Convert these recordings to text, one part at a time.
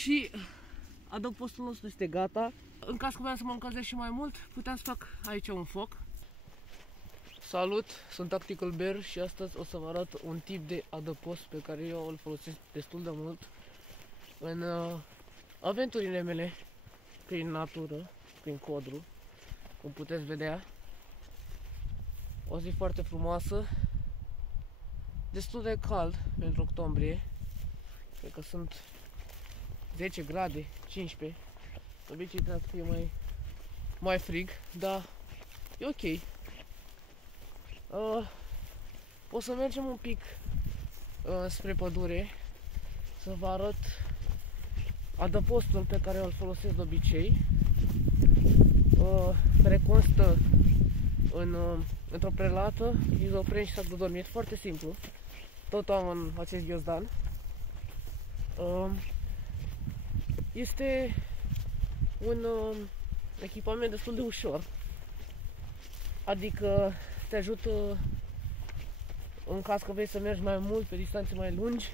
Și adăpostul nostru este gata. În caz că vreau să mă încălzesc și mai mult, puteam să fac aici un foc. Salut, sunt Tactical Bear și astăzi o să vă arăt un tip de adăpost pe care eu îl folosesc destul de mult în aventurile mele prin natură, prin Codru, cum puteți vedea. O zi foarte frumoasă, destul de cald pentru octombrie, cred că sunt 10 grade, 15, de obicei trebuie să fie mai frig, dar e ok. O să mergem un pic spre pădure să vă arăt adăpostul pe care îl folosesc de obicei, care constă într-o prelată, izopren și sac de dormit, foarte simplu. Tot am în acest ghiozdan. Este un echipament destul de ușor, adică te ajută în caz că vrei să mergi mai mult, pe distanțe mai lungi.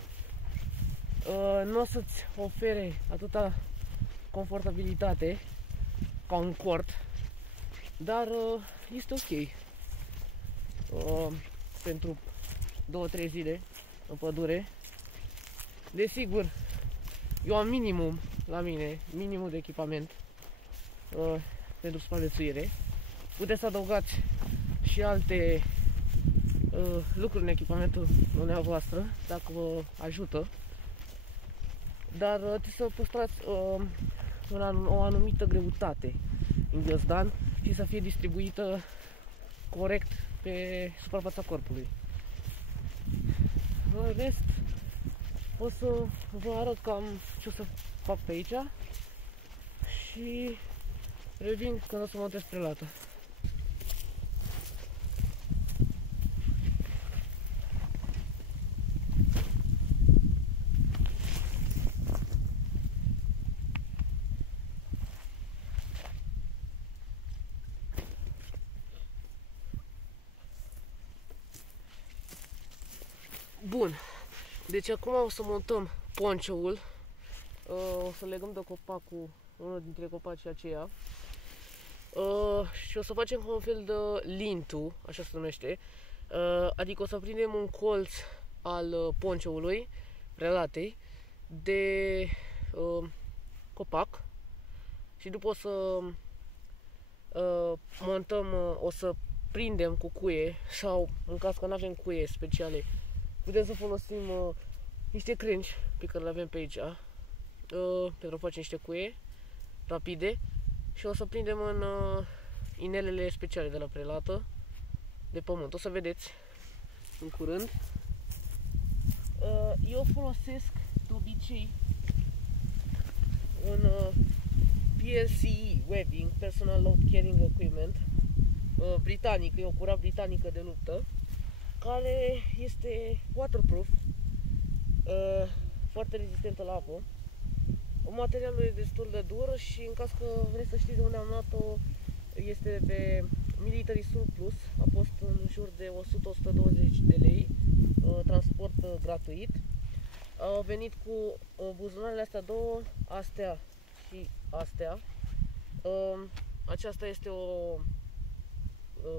Nu o să-ți ofere atâta confortabilitate ca un cort, dar este ok pentru 2-3 zile în pădure. Desigur, eu am minimum la mine, minimum de echipament pentru supraviețuire. Puteți să adăugați și alte lucruri în echipamentul dumneavoastră, dacă vă ajută, dar trebuie să păstrați o anumită greutate în ghiozdan și să fie distribuită corect pe suprafața corpului. În rest, o să vă arăt cam ce o să fac pe aici și revin când o să montez prelată. Bun, deci acum o să montăm ponchoul, o să legăm de copac cu unul dintre copacii aceia și o să facem un fel de lintu, așa se numește, adică o să prindem un colț al ponchoului, prelatei, de copac și după o să montăm, o să prindem cu cuie sau în caz că nu avem cuie speciale, putem să folosim niște crengi pe care le avem pe aici pentru a face niște cuie rapide și o să prindem în inelele speciale de la prelată de pământ. O să vedeți în curând. Eu folosesc de obicei un PLCE Webbing, Personal Load Carrying Equipment, britanic, e o curea britanică de luptă, care este waterproof, foarte rezistentă la apă. Materialul e destul de dur și în caz că vreți să știți de unde am luat-o, este pe Military Surplus, a fost în jur de 100-120 de lei, transport gratuit. Au venit cu buzunarele astea două, astea și astea. Aceasta este o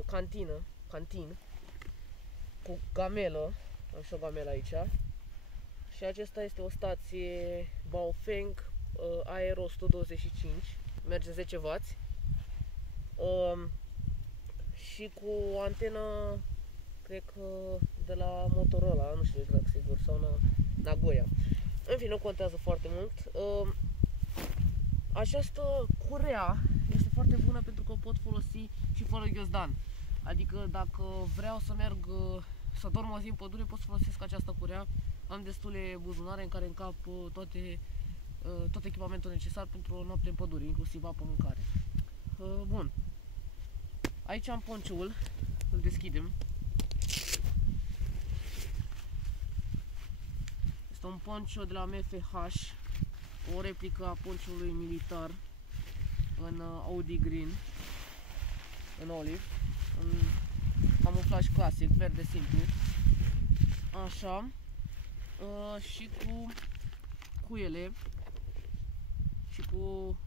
cantin cu gamelă, am și o gamelă aici, și acesta este o stație Baofeng Aero 125, merge 10W și cu o antenă, cred că de la Motorola, nu știu exact sigur, sau Nagoya. În fine, nu contează foarte mult. Această curea este foarte bună pentru că o pot folosi și fără ghiozdan. Adică dacă vreau să merg să dorm o zi în pădure, pot să folosesc această curea. Am destule buzunare în care încap tot echipamentul necesar pentru o noapte în pădure, inclusiv apă, mâncare. Bun. Aici am ponchoul, îl deschidem. Este un poncho de la MFH, o replică a ponchoului militar în Audi Green, în olive, în camuflaj clasic, verde simplu. Așa. Și cu cuiele și cu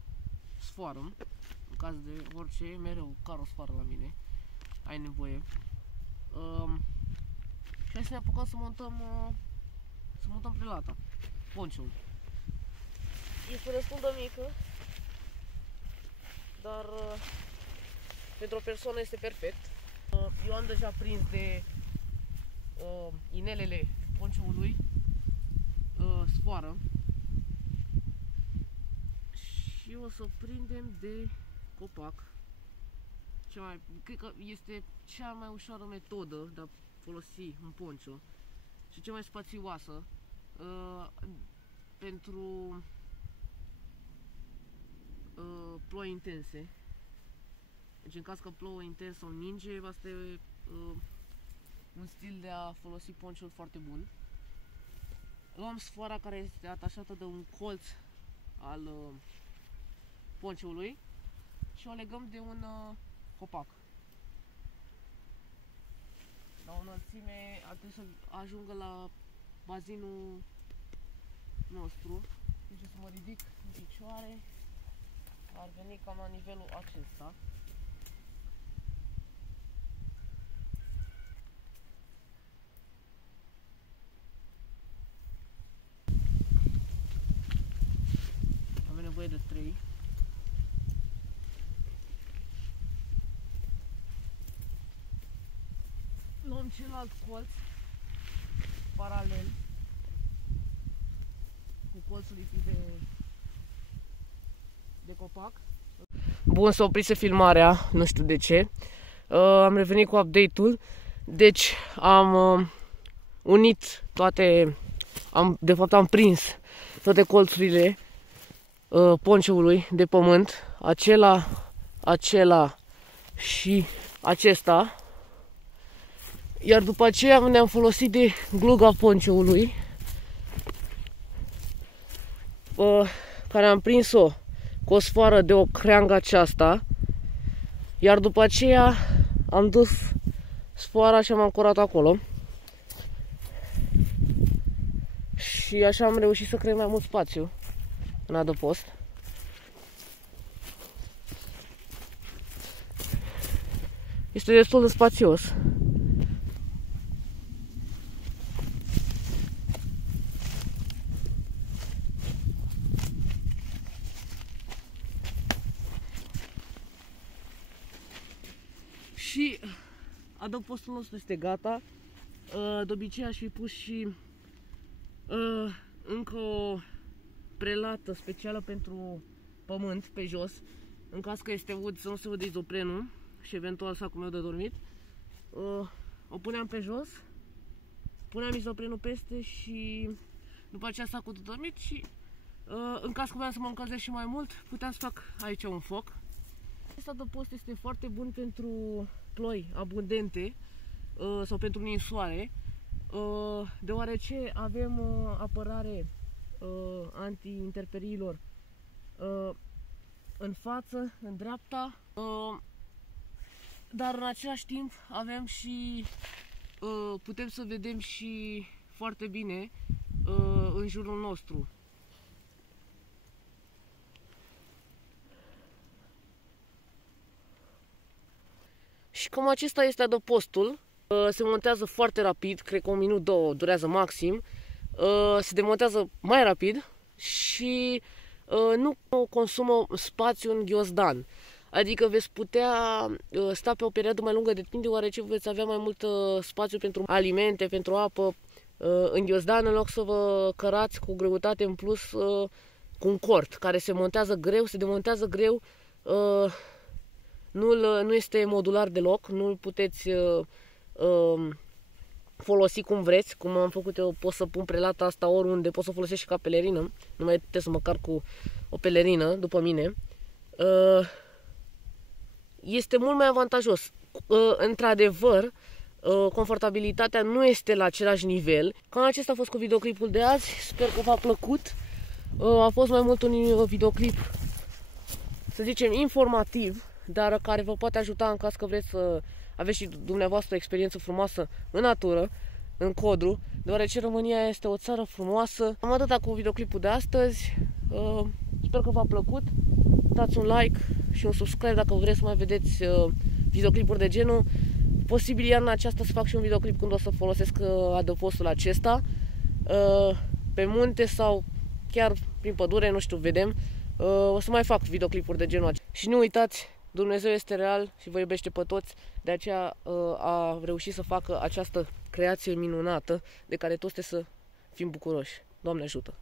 sfoară. În caz de orice, mereu car o sfoară la mine. Ai nevoie. Și hai să ne apucăm să montăm prelata, ponciul. Este destul de mică, dar pentru o persoană este perfect. Eu am deja prins de inelele ponciului sfoară și o să prindem de copac. Cred că este cea mai ușoară metodă de a folosi un poncio și cea mai spațioasă pentru ploi intense. Deci în caz că plouă intens sau ninge, asta e un stil de a folosi ponciul foarte bun. Luăm sfoara care este atașată de un colț al ponciului și o legăm de un copac. La o înălțime ar trebui să ajungă la bazinul nostru. Deci să mă ridic în picioare, ar veni cam la nivelul acesta. Avem nevoie de 3. Luăm celălalt colț paralel cu colțul de copac. Bun, s-a oprit filmarea, nu știu de ce. Am revenit cu update-ul. Deci am unit toate, de fapt am prins toate colțurile ponciului de pământ, acela și acesta. Iar după aceea ne-am folosit de gluga ponciului, care am prins-o cu o sfoară de o creangă aceasta. Iar după aceea am dus sfoara și am ancorat acolo. Și așa am reușit să creăm mai mult spațiu în adăpost. Este destul de spațios. Și adăpostul nostru este gata. De obicei aș fi pus și încă o prelată specială pentru pământ pe jos, în caz că este ud să nu se văd izoprenul și eventual sacul meu de dormit. O puneam pe jos, puneam izoprenul peste și după aceea sacul de dormit și în caz că vreau să mă încălzesc și mai mult, puteam să fac aici un foc. Acest adăpost este foarte bun pentru ploi abundente sau pentru ninsoare, deoarece avem apărare anti-interperiilor în față, în dreapta, dar în același timp avem și putem să vedem și foarte bine în jurul nostru. Și cam acesta este adăpostul. Se montează foarte rapid, cred că 1 minut, 2 durează maxim. Se demontează mai rapid și nu consumă spațiu în ghiozdan. Adică veți putea sta pe o perioadă mai lungă de timp, deoarece veți avea mai mult spațiu pentru alimente, pentru apă în ghiozdan, în loc să vă cărați cu greutate în plus cu un cort care se montează greu, se demontează greu. Nu este modular deloc, nu îl puteți folosi cum vreți, cum am făcut eu. Pot să pun prelata asta oriunde, pot să o folosesc și ca pelerină, nu mai trebuie să mă car cu o pelerină după mine. Este mult mai avantajos. Într-adevăr, confortabilitatea nu este la același nivel. Cam acesta a fost cu videoclipul de azi, sper că v-a plăcut. A fost mai mult un videoclip, să zicem, informativ, dar care vă poate ajuta în caz că vreți să aveți și dumneavoastră o experiență frumoasă în natură, în Codru, deoarece România este o țară frumoasă. Am atâta cu videoclipul de astăzi. Sper că v-a plăcut. Dați un like și un subscribe dacă vreți să mai vedeți videoclipuri de genul. Posibil iarna aceasta să fac și un videoclip când o să folosesc adăpostul acesta pe munte sau chiar prin pădure, nu știu, vedem. O să mai fac videoclipuri de genul acesta. Și nu uitați, Dumnezeu este real și vă iubește pe toți, de aceea a reușit să facă această creație minunată de care toți trebuie să fim bucuroși. Doamne ajută!